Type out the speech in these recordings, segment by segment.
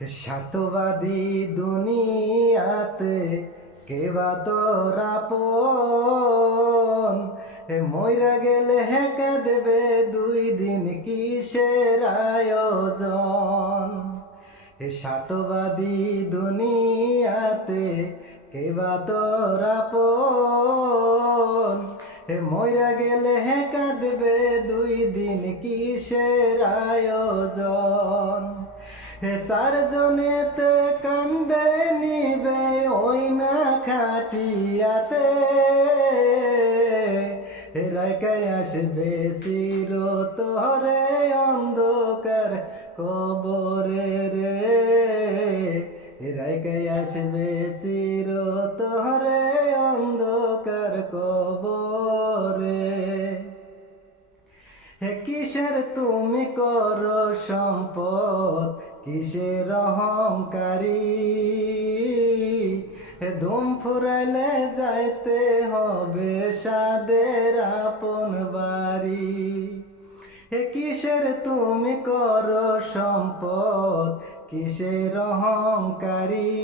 স্বার্থবাদী দুনিয়াতে কেবা তোর আপন মইরা গেলে হেঁকা দেবে 2 দিন কিসের আয়োজন। স্বার্থবাদী দুনিয়াতে কেবা তোর আপন মইরা গেলে হেঁকা দেবে 2 দিন কিসের আয়োজন। 4 জনেতে কান্দে নিবে ওই না খাটিয়াতে রাইকাই আসবে চির তোরে অন্ধকার কবরে রে রাইকাই আসবে চির তোরে অন্ধকার কবরে। কিসের তুমি করো সম্পদ কিসের অহংকারী ধুম ফুরাইলে যাইতে হবে সাদের আপন বাড়ি। কিসের তুমি করো সম্পদ কিসের অহংকারী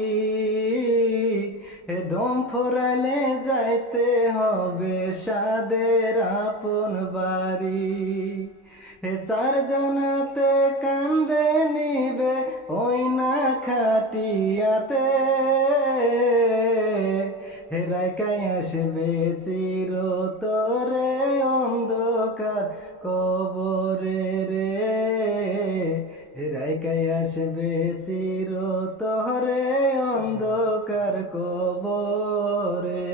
দম ফুরাইলে যাইতে হবে সাদের আপন বাড়ি। 4 জনাতে কান্দে নিবে ওই না খাটিয়াতে রাইকাই আসবে চির তোরে অন্ধকার কবরে রে রাইকাই আসবে চির তোরে অন্ধকার কবরে।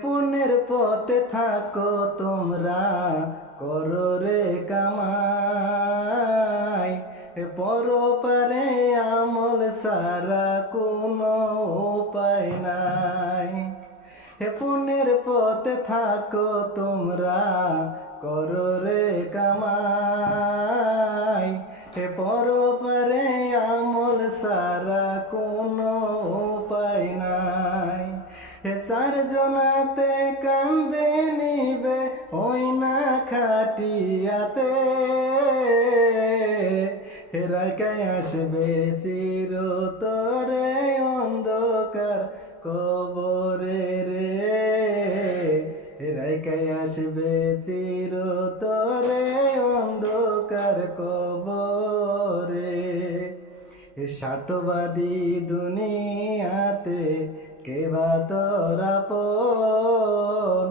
পুণ্যের পথে থাকো তোমরা করো রে কামাই পরপারে আমল সারা কোনো উপায় নাই। পুণ্যের পথে থাকো তোমরা করো রে কামাই পরপারে আমল সারা কোনো উপায় নাই। 4 জনাতে কান্দে নিবে ওই না খাটিয়াতে রাইকাই আসবে চির তোরে অন্ধকার কবরে রে রাইকাই আসবে চির তোরে অন্ধকার কবরে। স্বার্থবাদী দুনিয়াতে কেবা তোর আপন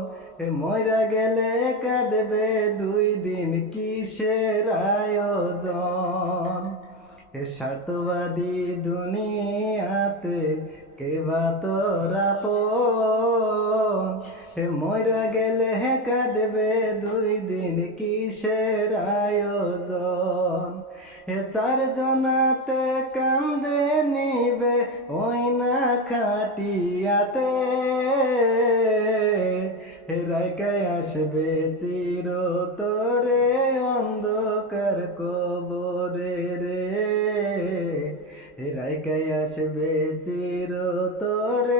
মইরা গেলে কাঁদবে 2 দিন কিসের আয়োজন। স্বার্থবাদী দুনিয়াতে কেবা তোর আপন মইরা গেলে কাঁদবে 2 দিন কিসের আয়োজন। 4 জনাতে কান্দে নিবে ওই না খাটিয়াতে রাইকাই আসবে চির তোরে অন্ধকার কবরে রে রাইকাই আসবে চির তোরে